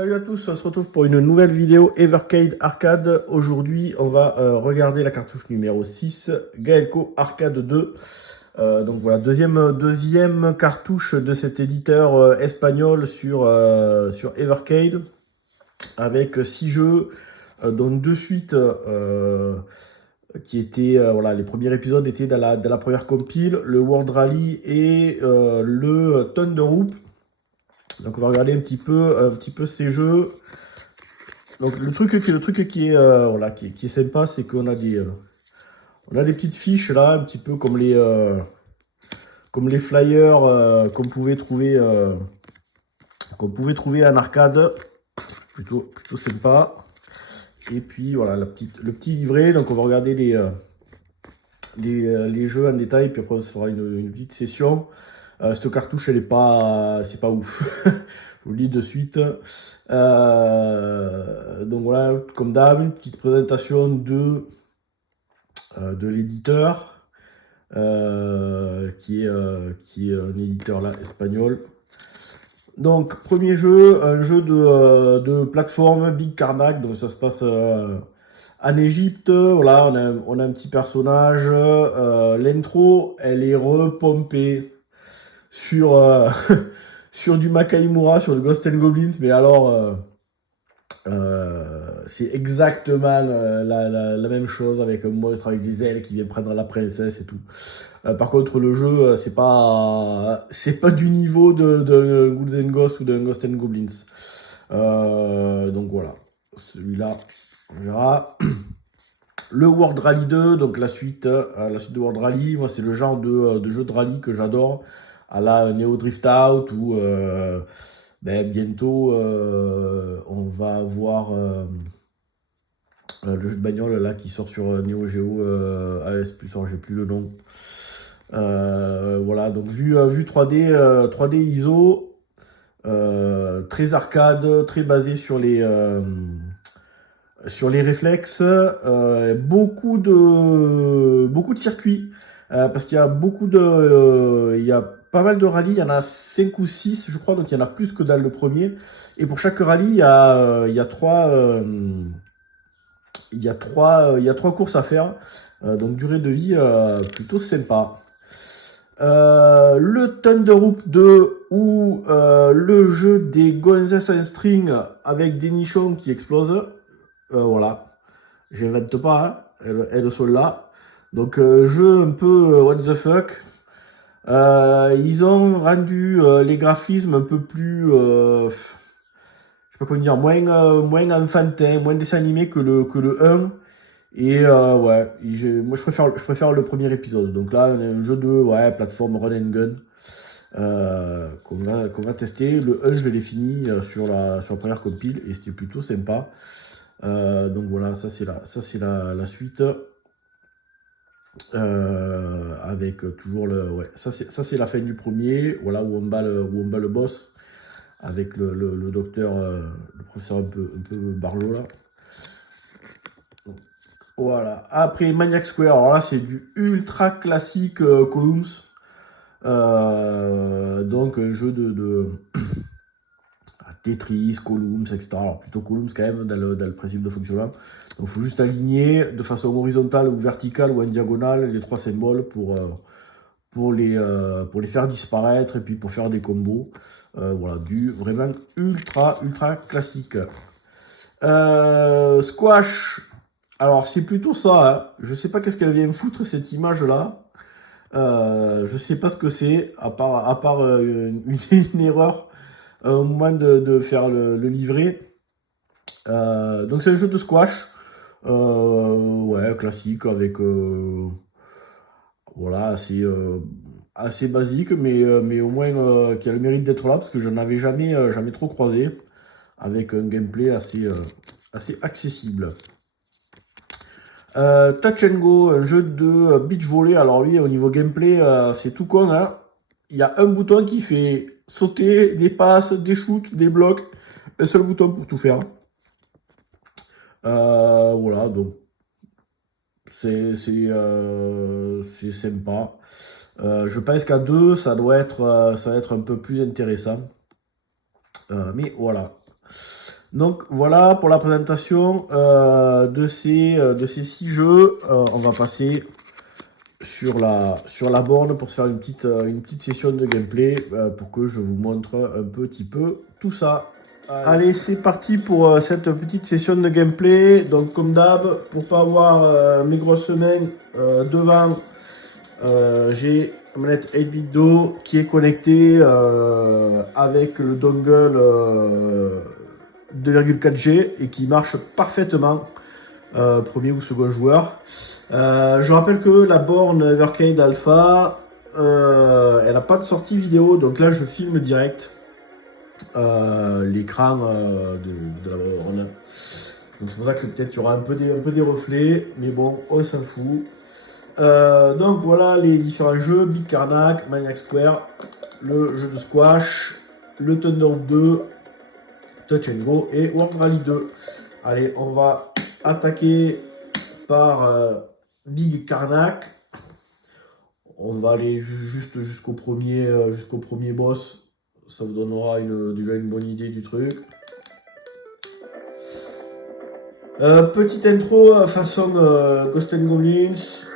Salut à tous, on se retrouve pour une nouvelle vidéo Evercade Arcade. Aujourd'hui, on va regarder la cartouche numéro 6, Gaelco Arcade 2. Donc voilà, deuxième cartouche de cet éditeur espagnol sur Evercade, avec 6 jeux, dont 2 suites qui étaient, voilà, les premiers épisodes étaient dans la première compile, le World Rally et le Thunderhoop. Donc on va regarder un petit peu ces jeux. Donc le truc qui est voilà, qui est sympa, c'est qu'on a on a des petites fiches là, un petit peu comme les flyers qu'on pouvait trouver en arcade, plutôt sympa. Et puis voilà, le petit livret. Donc on va regarder les jeux en détail, puis après on se fera une petite session. Cette cartouche, c'est pas ouf. Je vous le dis de suite. Donc voilà, comme d'hab, une petite présentation de l'éditeur, qui est un éditeur là espagnol. Donc premier jeu, un jeu de plateforme Big Carnac. Donc ça se passe en Égypte. Voilà, on a un petit personnage. L'intro, elle est repompée sur sur du Makaimura, sur le Ghost and Goblins, mais alors c'est exactement la même chose, avec un monstre avec des ailes qui vient prendre la princesse et tout. Par contre, le jeu, c'est pas du niveau de Ghouls and Ghosts ou de Ghost and Goblins. Donc voilà, celui-là, on verra. Le World Rally 2, donc la suite de World Rally. Moi, c'est le genre de jeu de rallye que j'adore, à la Neo Drift Out, où bientôt on va avoir le jeu de bagnole là qui sort sur Neo Geo AS+, alors j'ai plus le nom. Voilà, donc vue 3D ISO, très arcade, très basé sur les réflexes, beaucoup de circuits, parce qu'il y a il y a pas mal de rallyes, il y en a 5 ou 6 je crois, donc il y en a plus que dans le premier. Et pour chaque rallye, il y a trois courses à faire, donc durée de vie plutôt sympa. Le Thunderhoop 2, ou le jeu des gonzesses en string avec des nichons qui explosent. Voilà, j'invente pas, hein. Elles sont là. Donc jeu un peu what the fuck. Ils ont rendu les graphismes un peu plus, je sais pas comment dire, moins enfantin, moins dessin animé que le 1. Et ouais, moi je préfère le premier épisode. Donc là, on a un jeu de plateforme run and gun, qu'on va tester. Le 1, je l'ai fini sur la première compile, et c'était plutôt sympa. Donc voilà, ça c'est la suite, avec toujours ça c'est la fin du premier. Voilà, où on bat le boss avec le docteur, le professeur un peu Barlow là. Voilà, après Maniac Square, alors là c'est du ultra classique Columns. Donc un jeu de Tetris, Columns, etc. Alors plutôt Columns quand même dans le principe de fonctionnement. Donc il faut juste aligner de façon horizontale ou verticale ou en diagonale les 3 symboles pour les faire disparaître, et puis pour faire des combos. Voilà, du vraiment ultra classique. Squash, alors c'est plutôt ça, hein. Je sais pas qu'est-ce qu'elle vient foutre cette image là. Je sais pas ce que c'est, à part une erreur au moment de faire le livret. Donc c'est un jeu de squash, ouais, classique, avec voilà, assez basique, mais au moins qui a le mérite d'être là, parce que je n'avais jamais trop croisé, avec un gameplay assez accessible. Touch and Go, un jeu de beach volley. Alors lui, au niveau gameplay, c'est tout con, hein. Il y a un bouton qui fait sauter, des passes, des shoots, des blocs. Un seul bouton pour tout faire. Voilà, donc c'est sympa. Je pense qu'à 2, ça va être un peu plus intéressant. Mais voilà. Donc voilà pour la présentation de ces 6 jeux. On va passer sur la borne pour se faire une petite session de gameplay pour que je vous montre un petit peu tout ça. Allez, c'est parti pour cette petite session de gameplay. Donc comme d'hab, pour pas avoir mes grosses mains devant, j'ai une manette 8-bit Do qui est connectée avec le dongle 2,4G et qui marche parfaitement, premier ou second joueur. Je rappelle que la borne Evercade Alpha, elle n'a pas de sortie vidéo, donc là je filme direct l'écran de la borne. Donc c'est pour ça que peut-être il y aura un peu des reflets, mais bon, on s'en fout. Donc voilà les différents jeux: Big Carnac, Maniac Square, le jeu de squash, le Thunder 2, Touch and Go et World Rally 2. Allez, on va attaquer par Big Carnac. On va aller juste jusqu'au premier boss. Ça vous donnera déjà une bonne idée du truc. Petite intro façon Ghost and Goblins.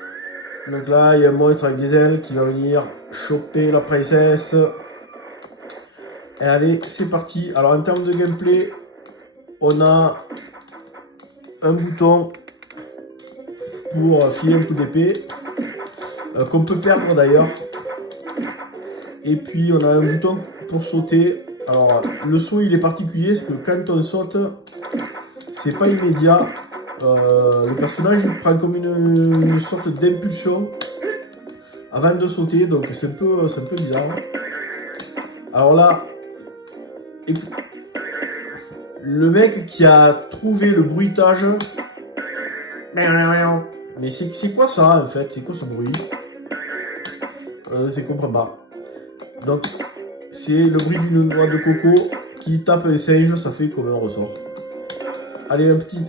Donc là, il y a un monstre avec des ailes qui va venir choper la princesse. Et allez, c'est parti. Alors en termes de gameplay, on a un bouton pour filer un coup d'épée, qu'on peut perdre d'ailleurs. Et puis on a un bouton pour sauter. Alors le saut il est particulier parce que quand on saute, c'est pas immédiat. Le personnage il prend comme une sorte d'impulsion avant de sauter, donc c'est un peu bizarre. Alors là, écoute, le mec qui a trouvé le bruitage, mais c'est quoi ça en fait? C'est quoi ce bruit? C'est comprends pas. Donc c'est le bruit d'une noix de coco qui tape un singe, ça fait comme un ressort. Allez, un petit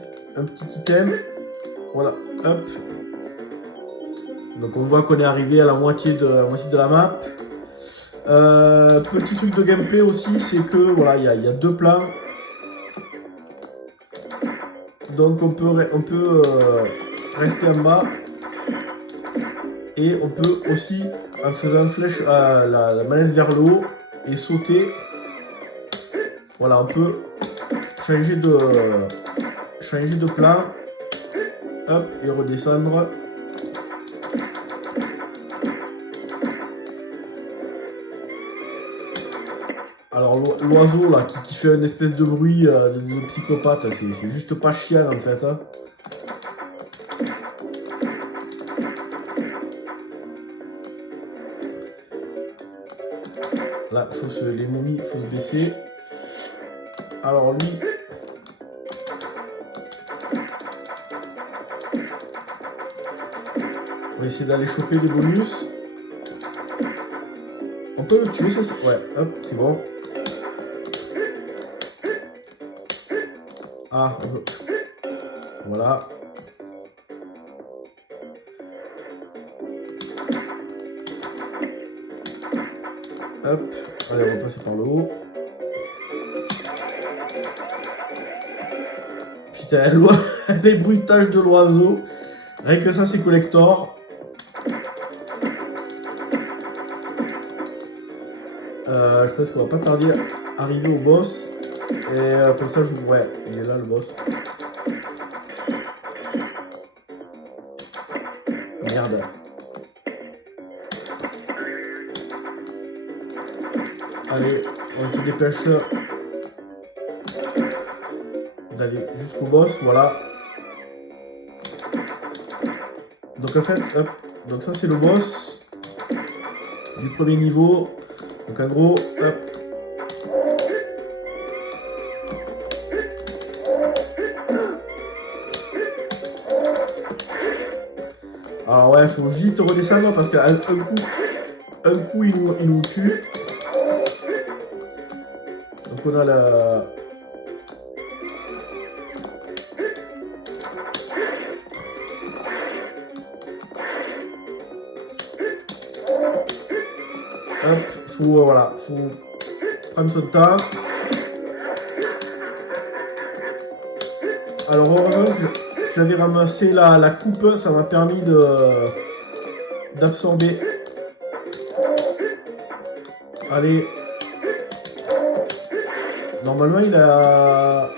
item. Voilà, hop. Donc on voit qu'on est arrivé à la moitié de la map. Petit truc de gameplay aussi, c'est que voilà, il y a deux plans. Donc on peut rester en bas. Et on peut aussi, en faisant flèche la manette vers le haut et sauter, voilà, on peut changer de plan, hop, et redescendre. Alors l'oiseau là qui fait une espèce de bruit de psychopathe, c'est juste pas chiant en fait. Hein. Là, les momies, il faut se baisser. Alors lui, on va essayer d'aller choper les bonus. On peut le tuer, ça. Ouais, hop, c'est bon. Ah, on peut. Voilà. Hop, allez, on va passer par le haut. Putain, les bruitages de l'oiseau. Rien que ça, c'est collector. Je pense qu'on va pas tarder à arriver au boss. Et comme ça, ouais, il est là le boss. Merde. Allez, on se dépêche d'aller jusqu'au boss, voilà. Donc en fait, hop, donc ça c'est le boss du premier niveau. Donc en gros, hop. Alors ouais, faut vite redescendre parce qu'un coup il nous tue. Donc on a la... Hop, faut prendre son temps. Alors heureusement que j'avais ramassé la coupe, ça m'a permis d'absorber. Allez. Normalement il a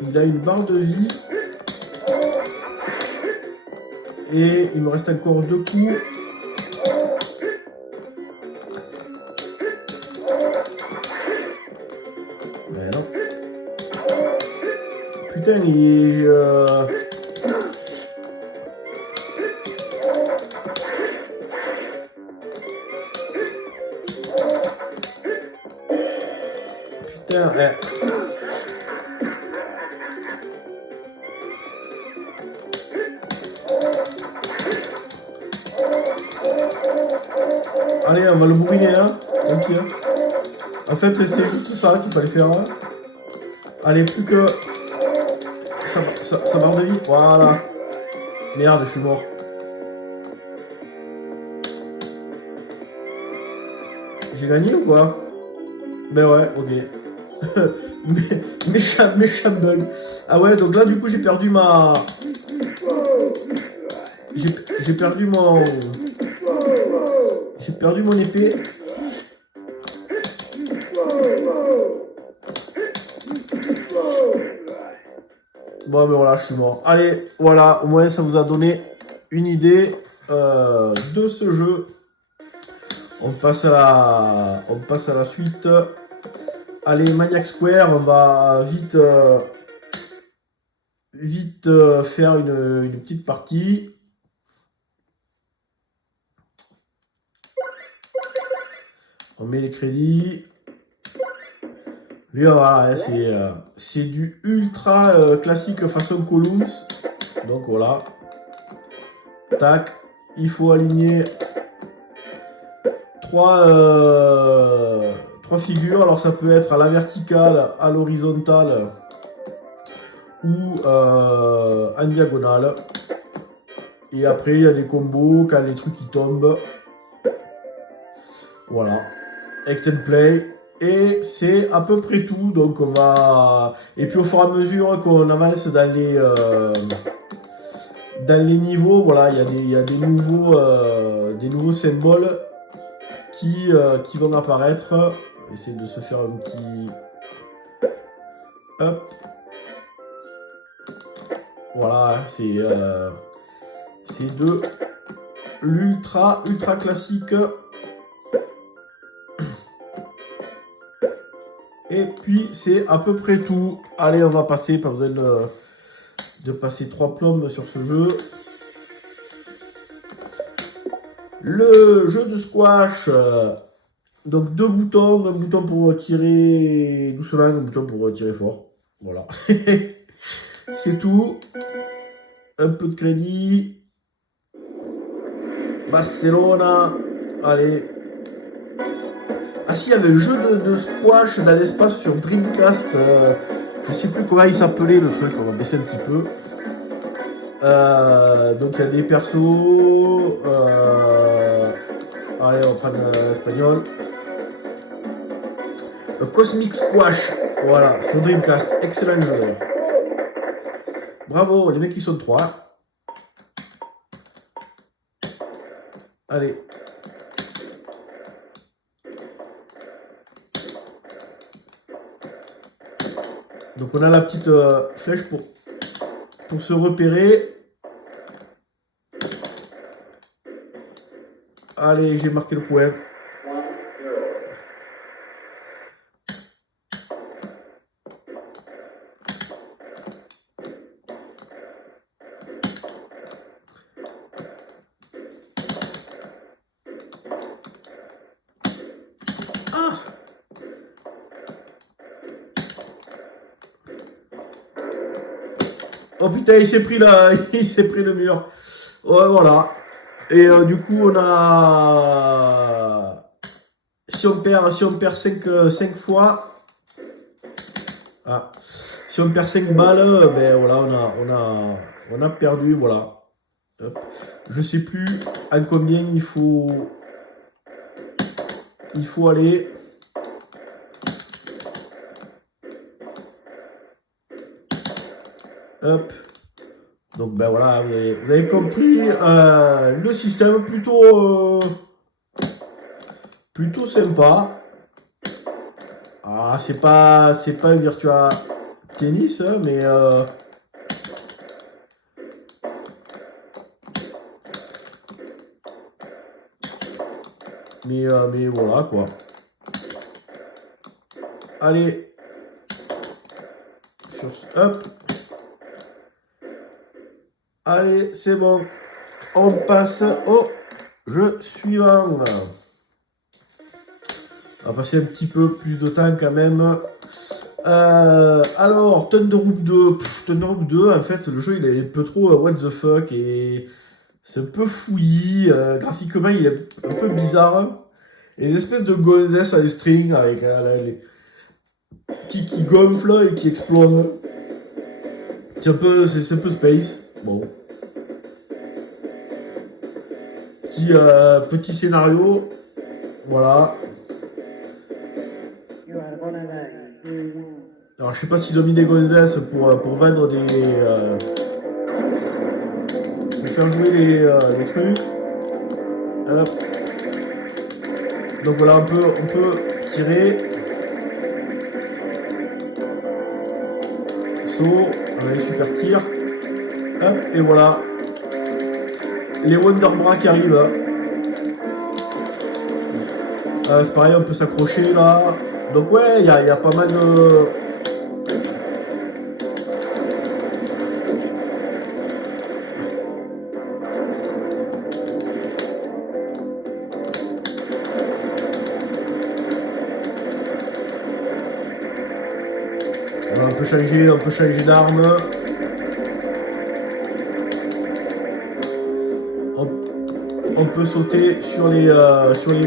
une barre de vie. Et il me reste encore 2 coups. Mais non. Putain, il est... Putain, Allez, on va le bourriner, hein. Ok. En fait, c'est juste ça qu'il fallait faire. Hein. Allez, plus que... Ça barre de vie. Voilà. Merde, je suis mort. J'ai gagné ou quoi? Ben ouais, ok. méchant bug. Ah ouais, donc là, du coup, j'ai perdu ma... J'ai perdu mon... J'ai perdu mon épée. Bon, ben voilà, je suis mort. Allez, voilà, au moins ça vous a donné une idée de ce jeu. On passe à la suite. Allez, Maniac Square, on va vite faire une petite partie. On met les crédits. Lui, voilà, c'est du ultra classique façon Columns. Donc voilà. Tac. Il faut aligner 3 figures. Alors ça peut être à la verticale, à l'horizontale ou en diagonale. Et après, il y a des combos quand les trucs ils tombent. Voilà. Extend play. Et c'est à peu près tout. Donc on va... Et puis au fur et à mesure qu'on avance dans les niveaux, voilà, il y a des nouveaux symboles qui vont apparaître. On va essayer de se faire un petit... Hop. Voilà, c'est de l'ultra classique. Et puis c'est à peu près tout. Allez, on va passer, pas besoin de passer 3 plombes sur ce jeu. Le jeu de squash, donc 2 boutons, un bouton pour tirer doucement, un bouton pour tirer fort. Voilà. C'est tout. Un peu de crédit. Barcelona. Allez. Ah si, il y avait un jeu de squash dans l'espace sur Dreamcast. Je sais plus comment il s'appelait le truc, on va baisser un petit peu. Donc il y a des persos. Allez, on va prendre l'espagnol. Le Cosmic Squash. Voilà, sur Dreamcast. Excellent jeu d'ailleurs. Bravo, les mecs qui sont 3. Allez. Donc on a la petite flèche pour se repérer. Allez, j'ai marqué le point. Ah! Oh putain, il s'est pris le mur. Ouais, voilà. Et du coup, on a... Si on perd 5 fois... Ah. Si on perd 5 balles, ben voilà, on a perdu, voilà. Hop. Je sais plus à combien il faut aller. Hop. Donc ben voilà, vous avez compris le système plutôt sympa. Ah, c'est pas un Virtua Tennis, hein, mais voilà quoi. Allez, hop. Allez, c'est bon. On passe au jeu suivant. On va passer un petit peu plus de temps quand même. Alors, Thunderhoop 2. Thunderhoop 2, en fait, le jeu il est un peu trop what the fuck et c'est un peu fouillis. Graphiquement, il est un peu bizarre. Et les espèces de gonzesses à string avec qui gonflent et qui explosent. C'est un peu space. Bon. Petit scénario. Voilà. Alors je sais pas s'ils ont mis des gonzesses pour vendre des. Pour faire jouer les trucs. Hop. Donc voilà, on peut tirer. Saut. Allez, super tir. Hop, et voilà. Les Wonderbra qui arrivent. C'est pareil, on peut s'accrocher là. Donc ouais, il y a pas mal de... On peut changer d'arme. On peut sauter sur les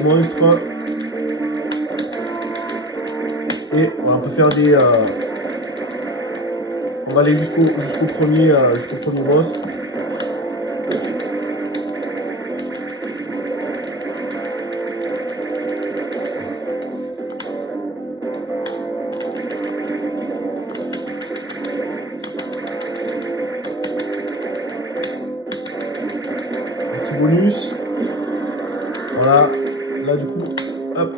monstres. Et on peut faire des... on va aller jusqu'au premier boss. Petit bonus. Voilà. Là du coup, hop.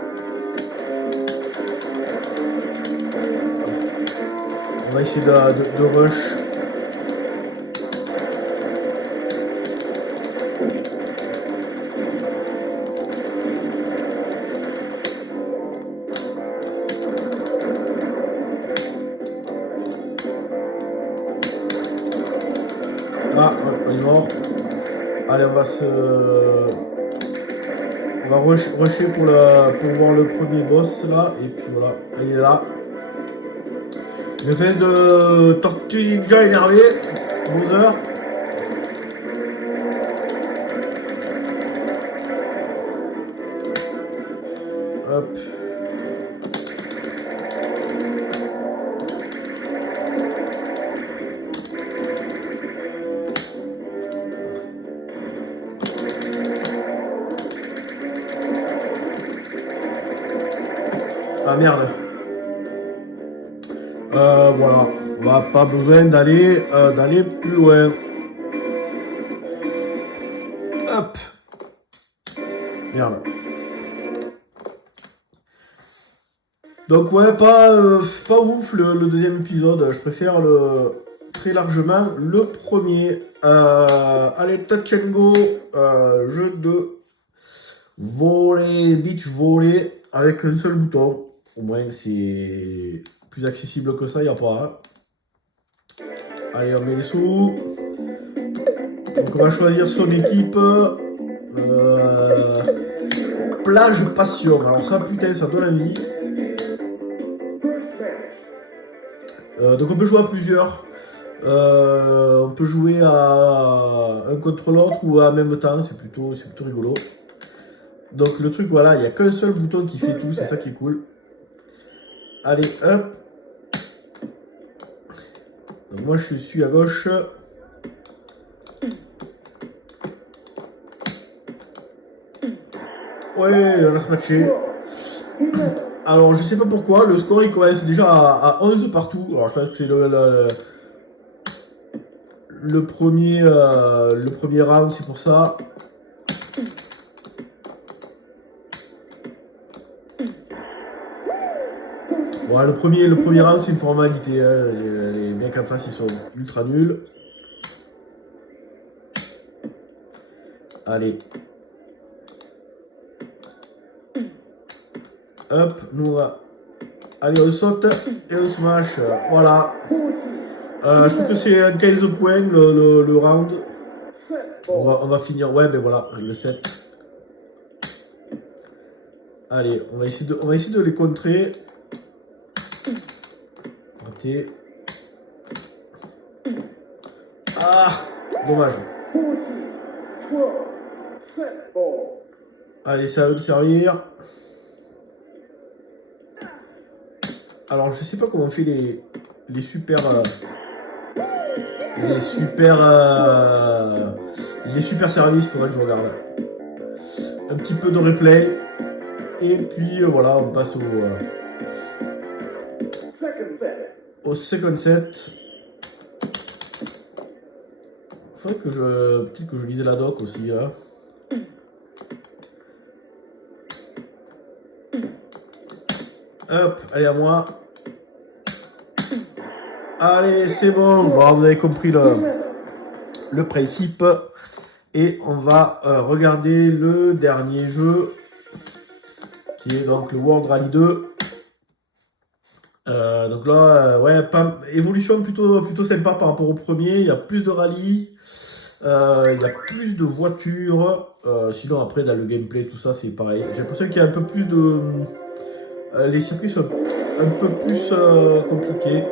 On va essayer de rush. Ah, on est mort. Allez, on va rusher pour voir le premier boss là. Et puis voilà, il est là. Une espèce de tortue ninja énervé, Bowser. Hop. Ah merde. Voilà, on va pas besoin d'aller plus loin. Hop. Merde. Donc ouais, pas ouf le deuxième épisode. Je préfère très largement le premier. Allez, Touch and Go, jeu de beach volley avec un seul bouton. Au moins c'est plus accessible que ça, il n'y a pas. Allez, on met les sous. Donc on va choisir son équipe. Plage Passion. Alors ça, putain, ça donne envie. Donc on peut jouer à plusieurs. On peut jouer à un contre l'autre ou en même temps. C'est plutôt rigolo. Donc le truc, voilà, il n'y a qu'un seul bouton qui fait tout. C'est ça qui est cool. Allez, hop. Donc moi je suis à gauche. Ouais, on va se matcher. Alors je sais pas pourquoi, le score il commence déjà à 11 partout. Alors je pense que c'est le premier round, c'est pour ça. Bon, le premier round, c'est une formalité. Hein. Les mecs en face, ils sont ultra nuls. Allez. Hop, nous on va. Allez, on saute et on smash. Voilà. Je trouve que c'est un 15 points le round. On va finir. Ouais, ben voilà, le 7. Allez, on va essayer de les contrer. Raté. Ah, dommage. Allez, ça va me servir. Alors, je sais pas comment on fait les super services. Faudrait que je regarde. Un petit peu de replay. Et puis voilà, on passe au second set. Faudrait que peut-être que je lisais la doc aussi là. Hop, allez à moi. Allez, c'est bon. Bon, vous avez compris le principe. Et on va regarder le dernier jeu, qui est donc le World Rally 2. Donc là, ouais, évolution plutôt sympa par rapport au premier. Il y a plus de rallye, il y a plus de voitures. Sinon, après, dans le gameplay, tout ça, c'est pareil. J'ai l'impression qu'il y a un peu plus de... les circuits sont un peu plus compliqués.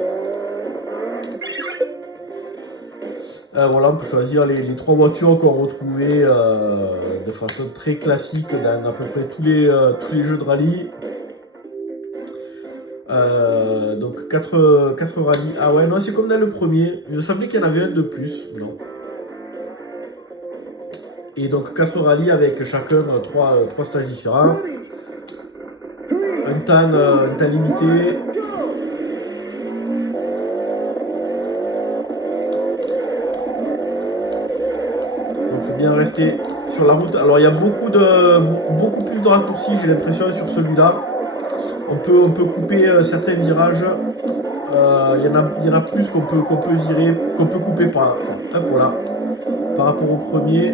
Voilà, on peut choisir les 3 voitures qu'on retrouvait de façon très classique dans à peu près tous les jeux de rallye. Donc 4 rallyes. Ah ouais, non, c'est comme dans le premier. Il me semblait qu'il y en avait un de plus. Non. Et donc 4 rallyes avec chacun 3 stages différents. Un temps limité. Donc il faut bien rester sur la route. Alors il y a beaucoup plus de raccourcis, j'ai l'impression, sur celui-là. On peut couper certains virages. Il y en a plus qu'on peut virer, qu'on peut couper par rapport au premier.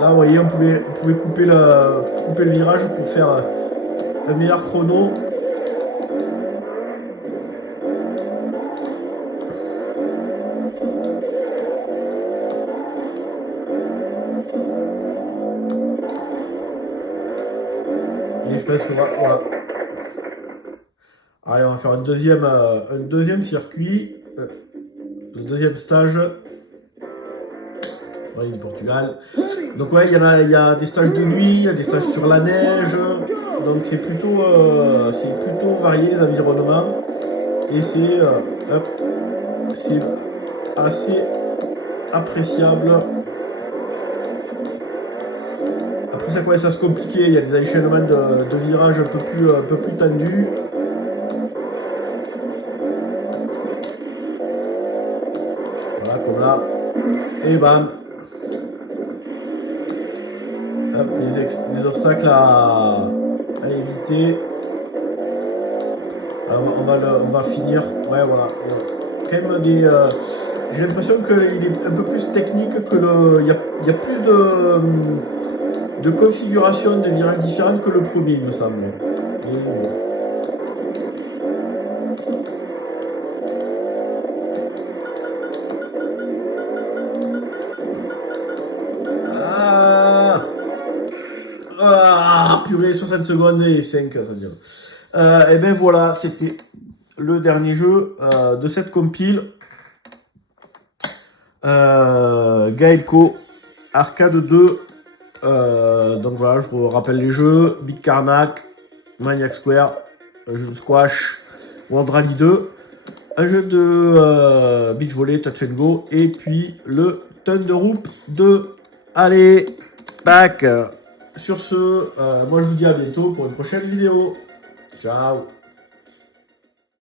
Là, vous voyez, on pouvait couper le virage pour faire un meilleur chrono. Et je pense que voilà. Allez, on va faire un deuxième circuit. Le deuxième stage. Ouais, du Portugal. Donc ouais, il y a des stages de nuit, il y a des stages sur la neige. Donc c'est plutôt varié les environnements. Et c'est assez appréciable. Après ça commence à se compliquer, il y a des enchaînements de virages un peu plus tendus. Voilà, comme là. Et bam. Hop, des obstacles à éviter. Alors on va finir. Ouais, voilà. Quand même j'ai l'impression qu'il est un peu plus technique que il y a plus de configuration de virages différentes que le premier, il me semble. Et bon. Purée, 60 secondes et 5, ça veut dire. Et ben voilà, c'était le dernier jeu de cette compile. Gaelco Arcade 2. Donc voilà, je vous rappelle les jeux: Big Carnac, Maniac Square, un jeu de squash, World Rally 2, un jeu de beach volley, touch and go, et puis le Thunderhoop 2. Allez, tac, sur ce, moi je vous dis à bientôt pour une prochaine vidéo. Ciao.